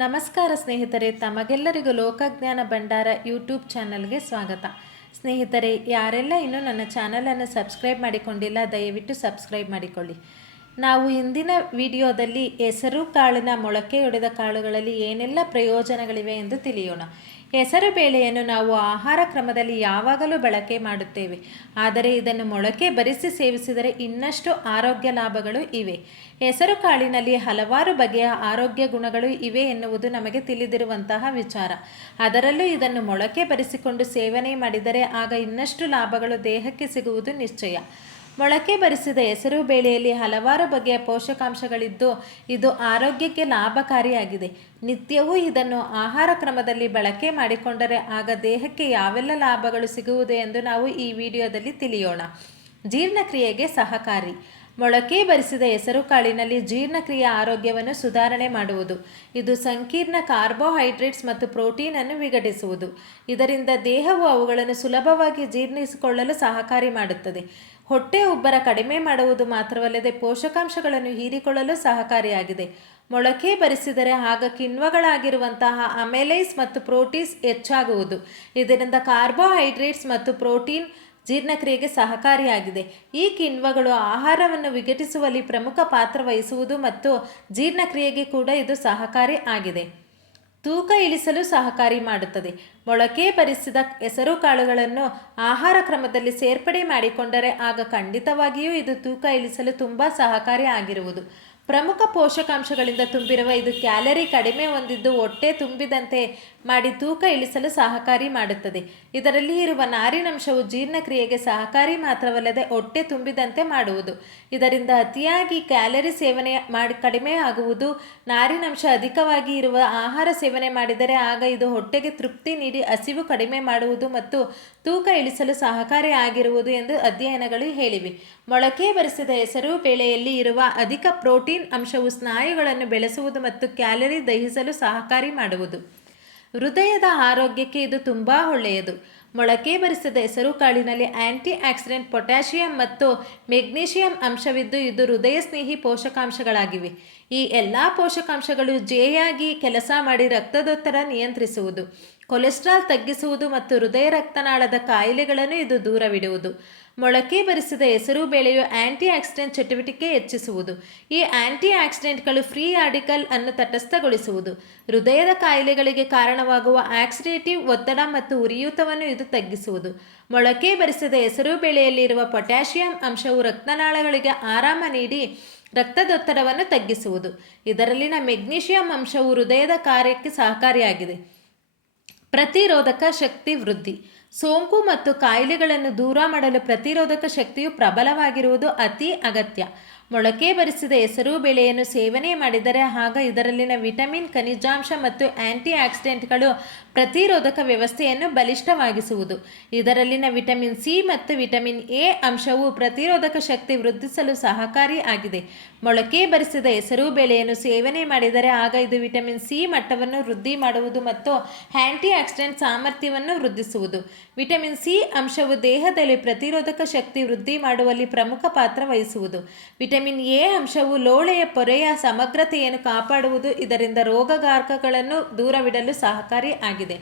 ನಮಸ್ಕಾರ ಸ್ನೇಹಿತರೆ, ತಮಗೆಲ್ಲರಿಗೂ ಲೋಕಜ್ಞಾನ ಭಂಡಾರ ಯೂಟ್ಯೂಬ್ ಚಾನಲ್ಗೆ ಸ್ವಾಗತ. ಸ್ನೇಹಿತರೆ, ಯಾರೆಲ್ಲ ಇನ್ನೂ ನನ್ನ ಚಾನಲನ್ನು ಸಬ್ಸ್ಕ್ರೈಬ್ ಮಾಡಿಕೊಂಡಿಲ್ಲ, ದಯವಿಟ್ಟು ಸಬ್ಸ್ಕ್ರೈಬ್ ಮಾಡಿಕೊಳ್ಳಿ. ನಾವು ಇಂದಿನ ವಿಡಿಯೋದಲ್ಲಿ ಹೆಸರು, ಕಾಳಿನ ಮೊಳಕೆಯೊಡೆದ ಕಾಳುಗಳಲ್ಲಿ ಏನೆಲ್ಲ ಪ್ರಯೋಜನಗಳಿವೆ ಎಂದು ತಿಳಿಯೋಣ. ಹೆಸರು ಬೇಳೆಯನ್ನು ನಾವು ಆಹಾರ ಕ್ರಮದಲ್ಲಿ ಯಾವಾಗಲೂ ಬಳಕೆ ಮಾಡುತ್ತೇವೆ. ಆದರೆ ಇದನ್ನು ಮೊಳಕೆ ಬರಿಸಿ ಸೇವಿಸಿದರೆ ಇನ್ನಷ್ಟು ಆರೋಗ್ಯ ಲಾಭಗಳು ಇವೆ. ಹೆಸರು ಕಾಳಿನಲ್ಲಿ ಹಲವಾರು ಬಗೆಯ ಆರೋಗ್ಯ ಗುಣಗಳು ಇವೆ ಎನ್ನುವುದು ನಮಗೆ ತಿಳಿದಿರುವಂತಹ ವಿಚಾರ. ಅದರಲ್ಲೂ ಇದನ್ನು ಮೊಳಕೆ ಬರಿಸಿಕೊಂಡು ಸೇವನೆ ಮಾಡಿದರೆ ಆಗ ಇನ್ನಷ್ಟು ಲಾಭಗಳು ದೇಹಕ್ಕೆ ಸಿಗುವುದು ನಿಶ್ಚಯ. ಮೊಳಕೆ ಬರಿಸಿದ ಹೆಸರು ಬೇಳೆಯಲ್ಲಿ ಹಲವಾರು ಬಗೆಯ ಪೋಷಕಾಂಶಗಳಿದ್ದು, ಇದು ಆರೋಗ್ಯಕ್ಕೆ ಲಾಭಕಾರಿಯಾಗಿದೆ. ನಿತ್ಯವೂ ಇದನ್ನು ಆಹಾರ ಕ್ರಮದಲ್ಲಿ ಬಳಕೆ ಮಾಡಿಕೊಂಡರೆ ಆಗ ದೇಹಕ್ಕೆ ಯಾವೆಲ್ಲ ಲಾಭಗಳು ಸಿಗುವುದು ಎಂದು ನಾವು ಈ ವಿಡಿಯೋದಲ್ಲಿ ತಿಳಿಯೋಣ. ಜೀರ್ಣಕ್ರಿಯೆಗೆ ಸಹಕಾರಿ. ಮೊಳಕೆ ಬರಿಸಿದ ಹೆಸರುಕಾಳಿನಲ್ಲಿ ಜೀರ್ಣಕ್ರಿಯೆ ಆರೋಗ್ಯವನ್ನು ಸುಧಾರಣೆ ಮಾಡುವುದು. ಇದು ಸಂಕೀರ್ಣ ಕಾರ್ಬೋಹೈಡ್ರೇಟ್ಸ್ ಮತ್ತು ಪ್ರೋಟೀನ್ ಅನ್ನು ವಿಘಟಿಸುವುದು. ಇದರಿಂದ ದೇಹವು ಅವುಗಳನ್ನು ಸುಲಭವಾಗಿ ಜೀರ್ಣಿಸಿಕೊಳ್ಳಲು ಸಹಕಾರಿ ಮಾಡುತ್ತದೆ. ಹೊಟ್ಟೆ ಉಬ್ಬರ ಕಡಿಮೆ ಮಾಡುವುದು ಮಾತ್ರವಲ್ಲದೆ ಪೋಷಕಾಂಶಗಳನ್ನು ಹೀರಿಕೊಳ್ಳಲು ಸಹಕಾರಿಯಾಗಿದೆ. ಮೊಳಕೆ ಬರಿಸಿದರೆ ಆಗ ಕಿಣ್ವಗಳಾಗಿರುವಂತಹ ಅಮೆಲೈಸ್ ಮತ್ತು ಪ್ರೋಟೀನ್ಸ್ ಹೆಚ್ಚಾಗುವುದು. ಇದರಿಂದ ಕಾರ್ಬೋಹೈಡ್ರೇಟ್ಸ್ ಮತ್ತು ಪ್ರೋಟೀನ್ ಜೀರ್ಣಕ್ರಿಯೆಗೆ ಸಹಕಾರಿಯಾಗಿದೆ. ಈ ಕಿಣ್ವಗಳು ಆಹಾರವನ್ನು ವಿಘಟಿಸುವಲ್ಲಿ ಪ್ರಮುಖ ಪಾತ್ರ ವಹಿಸುವುದು ಮತ್ತು ಜೀರ್ಣಕ್ರಿಯೆಗೆ ಕೂಡ ಇದು ಸಹಕಾರಿ ಆಗಿದೆ. ತೂಕ ಇಳಿಸಲು ಸಹಕಾರಿ ಮಾಡುತ್ತದೆ. ಮೊಳಕೆ ಬರಿಸಿದ ಹೆಸರು ಕಾಳುಗಳನ್ನು ಆಹಾರ ಕ್ರಮದಲ್ಲಿ ಸೇರ್ಪಡೆ ಮಾಡಿಕೊಂಡರೆ ಆಗ ಖಂಡಿತವಾಗಿಯೂ ಇದು ತೂಕ ಇಳಿಸಲು ತುಂಬ ಸಹಕಾರಿ ಆಗಿರುವುದು. ಪ್ರಮುಖ ಪೋಷಕಾಂಶಗಳಿಂದ ತುಂಬಿರುವ ಇದು ಕ್ಯಾಲರಿ ಕಡಿಮೆ ಹೊಂದಿದ್ದು ಹೊಟ್ಟೆ ತುಂಬಿದಂತೆ ಮಾಡಿ ತೂಕ ಇಳಿಸಲು ಸಹಕಾರಿ ಮಾಡುತ್ತದೆ. ಇದರಲ್ಲಿ ಇರುವ ನಾರಿನಂಶವು ಜೀರ್ಣಕ್ರಿಯೆಗೆ ಸಹಕಾರಿ ಮಾತ್ರವಲ್ಲದೆ ಹೊಟ್ಟೆ ತುಂಬಿದಂತೆ ಮಾಡುವುದು. ಇದರಿಂದ ಅತಿಯಾಗಿ ಕ್ಯಾಲರಿ ಸೇವನೆ ಮಾಡಿ ಕಡಿಮೆ ಆಗುವುದು, ನಾರಿನಂಶ ಅಧಿಕವಾಗಿ ಇರುವ ಆಹಾರ ಸೇವನೆ ಮಾಡಿದರೆ ಆಗ ಇದು ಹೊಟ್ಟೆಗೆ ತೃಪ್ತಿ ನೀಡಿ ಹಸಿವು ಕಡಿಮೆ ಮಾಡುವುದು ಮತ್ತು ತೂಕ ಇಳಿಸಲು ಸಹಕಾರಿ ಆಗಿರುವುದು ಎಂದು ಅಧ್ಯಯನಗಳು ಹೇಳಿವೆ. ಮೊಳಕೆ ಬರೆಸಿದ ಹೆಸರು, ಬೆಳೆಯಲ್ಲಿ ಇರುವ ಅಧಿಕ ಪ್ರೋಟೀನ್ ಅಂಶವು ಸ್ನಾಯುಗಳನ್ನು ಬೆಳೆಸುವುದು ಮತ್ತು ಕ್ಯಾಲರಿ ದಹಿಸಲು ಸಹಕಾರಿ ಮಾಡುವುದು. ಹೃದಯದ ಆರೋಗ್ಯಕ್ಕೆ ಇದು ತುಂಬ ಒಳ್ಳೆಯದು. ಮೊಳಕೆ ಬರಿಸಿದ ಹೆಸರು ಕಾಳಿನಲ್ಲಿ ಆಂಟಿ ಆಕ್ಸಿಡೆಂಟ್ ಪೊಟ್ಯಾಷಿಯಂ ಮತ್ತು ಮೆಗ್ನೀಷಿಯಂ ಅಂಶವಿದ್ದು ಇದು ಹೃದಯ ಸ್ನೇಹಿ ಪೋಷಕಾಂಶಗಳಾಗಿವೆ. ಈ ಎಲ್ಲ ಪೋಷಕಾಂಶಗಳು ಜೇಯಾಗಿ ಕೆಲಸ ಮಾಡಿ ರಕ್ತದೊತ್ತಡ ನಿಯಂತ್ರಿಸುವುದು. ಕೊಲೆಸ್ಟ್ರಾಲ್ ತಗ್ಗಿಸುವುದು ಮತ್ತು ಹೃದಯ ರಕ್ತನಾಳದ ಕಾಯಿಲೆಗಳನ್ನು ಇದು ದೂರವಿಡುವುದು. ಮೊಳಕೆ ಬರಿಸಿದ ಹೆಸರು ಬೇಳೆಯು ಆಂಟಿ ಆಕ್ಸಿಡೆಂಟ್ ಚಟುವಟಿಕೆ ಹೆಚ್ಚಿಸುವುದು. ಈ ಆಂಟಿ ಆಕ್ಸಿಡೆಂಟ್ಗಳು ಫ್ರೀ ಆರ್ಟಿಕಲ್ ಅನ್ನು ತಟಸ್ಥಗೊಳಿಸುವುದು. ಹೃದಯದ ಕಾಯಿಲೆಗಳಿಗೆ ಕಾರಣವಾಗುವ ಆಕ್ಸಿಡೇಟಿವ್ ಒತ್ತಡ ಮತ್ತು ಉರಿಯೂತವನ್ನು ಇದು ತಗ್ಗಿಸುವುದು. ಮೊಳಕೆ ಬರಿಸಿದ ಹೆಸರು ಬೇಳೆಯಲ್ಲಿರುವ ಪೊಟ್ಯಾಷಿಯಂ ಅಂಶವು ರಕ್ತನಾಳಗಳಿಗೆ ಆರಾಮ ನೀಡಿ ರಕ್ತದೊತ್ತಡವನ್ನು ತಗ್ಗಿಸುವುದು. ಇದರಲ್ಲಿನ ಮೆಗ್ನೀಷಿಯಂ ಅಂಶವು ಹೃದಯದ ಕಾರ್ಯಕ್ಕೆ ಸಹಕಾರಿಯಾಗಿದೆ. ಪ್ರತಿರೋಧಕ ಶಕ್ತಿ ವೃದ್ಧಿ. ಸೋಂಕು ಮತ್ತು ಕಾಯಿಲೆಗಳನ್ನು ದೂರ ಮಾಡಲು ಪ್ರತಿರೋಧಕ ಶಕ್ತಿಯು ಪ್ರಬಲವಾಗಿರುವುದು ಅತಿ ಅಗತ್ಯ. ಮೊಳಕೆ ಬರಿಸಿದ ಹೆಸರು ಬೇಳೆಯನ್ನು ಸೇವನೆ ಮಾಡಿದರೆ ಆಗ ಇದರಲ್ಲಿನ ವಿಟಮಿನ್, ಖನಿಜಾಂಶ ಮತ್ತು ಆಂಟಿ ಆಕ್ಸಿಡೆಂಟ್ಗಳು ಪ್ರತಿರೋಧಕ ವ್ಯವಸ್ಥೆಯನ್ನು ಬಲಿಷ್ಠವಾಗಿಸುವುದು. ಇದರಲ್ಲಿನ ವಿಟಮಿನ್ ಸಿ ಮತ್ತು ವಿಟಮಿನ್ ಎ ಅಂಶವು ಪ್ರತಿರೋಧಕ ಶಕ್ತಿ ವೃದ್ಧಿಸಲು ಸಹಕಾರಿ ಆಗಿದೆ. ಮೊಳಕೆ ಬರಿಸಿದ ಹೆಸರು ಬೇಳೆಯನ್ನು ಸೇವನೆ ಮಾಡಿದರೆ ಆಗ ಇದು ವಿಟಮಿನ್ ಸಿ ಮಟ್ಟವನ್ನು ವೃದ್ಧಿ ಮಾಡುವುದು ಮತ್ತು ಆಂಟಿ ಆಕ್ಸಿಡೆಂಟ್ ಸಾಮರ್ಥ್ಯವನ್ನು ವೃದ್ಧಿಸುವುದು. ವಿಟಮಿನ್ ಸಿ ಅಂಶವು ದೇಹದಲ್ಲಿ ಪ್ರತಿರೋಧಕ ಶಕ್ತಿ ವೃದ್ಧಿ ಮಾಡುವಲ್ಲಿ ಪ್ರಮುಖ ಪಾತ್ರ ವಹಿಸುವುದು. ವಿಟಮಿನ್ ಎ ಅಂಶವು ಲೋಳೆಯ ಪೊರೆಯ ಸಮಗ್ರತೆಯನ್ನು ಕಾಪಾಡುವುದು, ಇದರಿಂದ ರೋಗಗಾರಕಗಳನ್ನು ದೂರವಿಡಲು ಸಹಕಾರಿ ಆಗಿದೆ.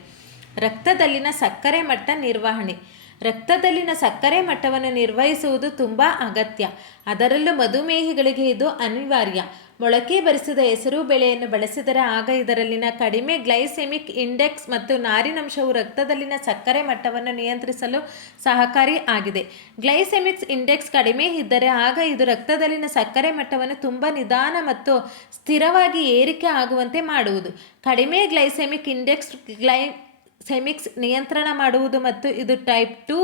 ರಕ್ತದಲ್ಲಿನ ಸಕ್ಕರೆ ಮಟ್ಟ ನಿರ್ವಹಣೆ. ರಕ್ತದಲ್ಲಿನ ಸಕ್ಕರೆ ಮಟ್ಟವನ್ನು ನಿರ್ವಹಿಸುವುದು ತುಂಬ ಅಗತ್ಯ. ಅದರಲ್ಲೂ ಮಧುಮೇಹಿಗಳಿಗೆ ಇದು ಅನಿವಾರ್ಯ. ಮೊಳಕೆ ಬರಿಸಿದ ಹೆಸರು ಬೆಳೆಯನ್ನು ಬಳಸಿದರೆ ಆಗ ಇದರಲ್ಲಿನ ಕಡಿಮೆ ಗ್ಲೈಸೆಮಿಕ್ ಇಂಡೆಕ್ಸ್ ಮತ್ತು ನಾರಿನಂಶವು ರಕ್ತದಲ್ಲಿನ ಸಕ್ಕರೆ ಮಟ್ಟವನ್ನು ನಿಯಂತ್ರಿಸಲು ಸಹಕಾರಿ ಆಗಿದೆ. ಗ್ಲೈಸೆಮಿಕ್ಸ್ ಇಂಡೆಕ್ಸ್ ಕಡಿಮೆ ಇದ್ದರೆ ಆಗ ಇದು ರಕ್ತದಲ್ಲಿನ ಸಕ್ಕರೆ ಮಟ್ಟವನ್ನು ತುಂಬ ನಿಧಾನ ಮತ್ತು ಸ್ಥಿರವಾಗಿ ಏರಿಕೆ ಆಗುವಂತೆ ಮಾಡುವುದು. ಕಡಿಮೆ ಗ್ಲೈಸೆಮಿಕ್ ಇಂಡೆಕ್ಸ್ ಗ್ಲೈ ಸೆಮಿಕ್ಸ್ ನಿಯಂತ್ರಣ ಮಾಡುವುದು ಮತ್ತು ಇದು ಟೈಪ್ ಟು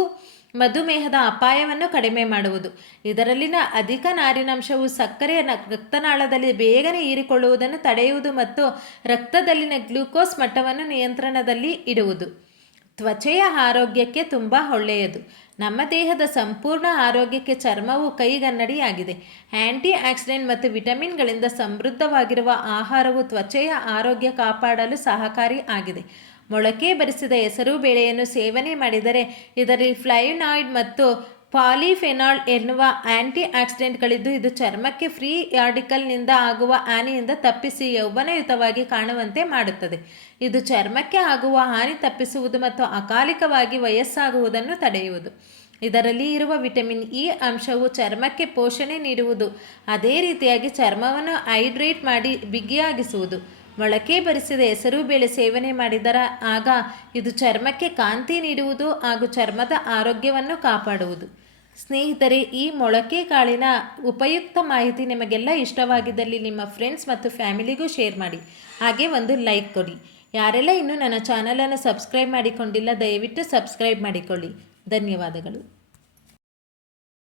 ಮಧುಮೇಹದ ಅಪಾಯವನ್ನು ಕಡಿಮೆ ಮಾಡುವುದು. ಇದರಲ್ಲಿನ ಅಧಿಕ ನಾರಿನಂಶವು ಸಕ್ಕರೆಯ ರಕ್ತನಾಳದಲ್ಲಿ ಬೇಗನೆ ಹೀರಿಕೊಳ್ಳುವುದನ್ನು ತಡೆಯುವುದು ಮತ್ತು ರಕ್ತದಲ್ಲಿನ ಗ್ಲೂಕೋಸ್ ಮಟ್ಟವನ್ನು ನಿಯಂತ್ರಣದಲ್ಲಿ ಇಡುವುದು. ತ್ವಚೆಯ ಆರೋಗ್ಯಕ್ಕೆ ತುಂಬ ಒಳ್ಳೆಯದು. ನಮ್ಮ ದೇಹದ ಸಂಪೂರ್ಣ ಆರೋಗ್ಯಕ್ಕೆ ಚರ್ಮವು ಕೈಗನ್ನಡಿಯಾಗಿದೆ. ಆ್ಯಂಟಿ ಆಕ್ಸಿಡೆಂಟ್ ಮತ್ತು ವಿಟಮಿನ್ಗಳಿಂದ ಸಮೃದ್ಧವಾಗಿರುವ ಆಹಾರವು ತ್ವಚೆಯ ಆರೋಗ್ಯ ಕಾಪಾಡಲು ಸಹಕಾರಿ ಆಗಿದೆ. ಮೊಳಕೆ ಬರಿಸಿದ ಹೆಸರು ಬೇಳೆಯನ್ನು ಸೇವನೆ ಮಾಡಿದರೆ ಇದರಲ್ಲಿ ಫ್ಲೈನಾಯ್ಡ್ ಮತ್ತು ಪಾಲಿಫೆನಾಲ್ ಎನ್ನುವ ಆಂಟಿ ಆಕ್ಸಿಡೆಂಟ್ಗಳಿದ್ದು ಇದು ಚರ್ಮಕ್ಕೆ ಫ್ರೀ ರಾಡಿಕಲ್ನಿಂದ ಆಗುವ ಹಾನಿಯಿಂದ ತಪ್ಪಿಸಿ ಯೌವನಯುತವಾಗಿ ಕಾಣುವಂತೆ ಮಾಡುತ್ತದೆ. ಇದು ಚರ್ಮಕ್ಕೆ ಆಗುವ ಹಾನಿ ತಪ್ಪಿಸುವುದು ಮತ್ತು ಅಕಾಲಿಕವಾಗಿ ವಯಸ್ಸಾಗುವುದನ್ನು ತಡೆಯುವುದು. ಇದರಲ್ಲಿ ಇರುವ ವಿಟಮಿನ್ ಇ ಅಂಶವು ಚರ್ಮಕ್ಕೆ ಪೋಷಣೆ ನೀಡುವುದು. ಅದೇ ರೀತಿಯಾಗಿ ಚರ್ಮವನ್ನು ಹೈಡ್ರೇಟ್ ಮಾಡಿ ಬಿಗಿಯಾಗಿಸುವುದು. ಮೊಳಕೆ ಬರಿಸಿದ ಹೆಸರು ಬೇಳೆ ಸೇವನೆ ಮಾಡಿದರ ಆಗ ಇದು ಚರ್ಮಕ್ಕೆ ಕಾಂತಿ ನೀಡುವುದು ಹಾಗೂ ಚರ್ಮದ ಆರೋಗ್ಯವನ್ನು ಕಾಪಾಡುವುದು. ಸ್ನೇಹಿತರೆ, ಈ ಮೊಳಕೆ ಕಾಳಿನ ಉಪಯುಕ್ತ ಮಾಹಿತಿ ನಿಮಗೆಲ್ಲ ಇಷ್ಟವಾಗಿದ್ದಲ್ಲಿ ನಿಮ್ಮ ಫ್ರೆಂಡ್ಸ್ ಮತ್ತು ಫ್ಯಾಮಿಲಿಗೂ ಶೇರ್ ಮಾಡಿ. ಹಾಗೆ ಒಂದು ಲೈಕ್ ಕೊಡಿ. ಯಾರೆಲ್ಲ ಇನ್ನೂ ನನ್ನ ಚಾನಲನ್ನು ಸಬ್ಸ್ಕ್ರೈಬ್ ಮಾಡಿಕೊಂಡಿಲ್ಲ, ದಯವಿಟ್ಟು ಸಬ್ಸ್ಕ್ರೈಬ್ ಮಾಡಿಕೊಳ್ಳಿ. ಧನ್ಯವಾದಗಳು.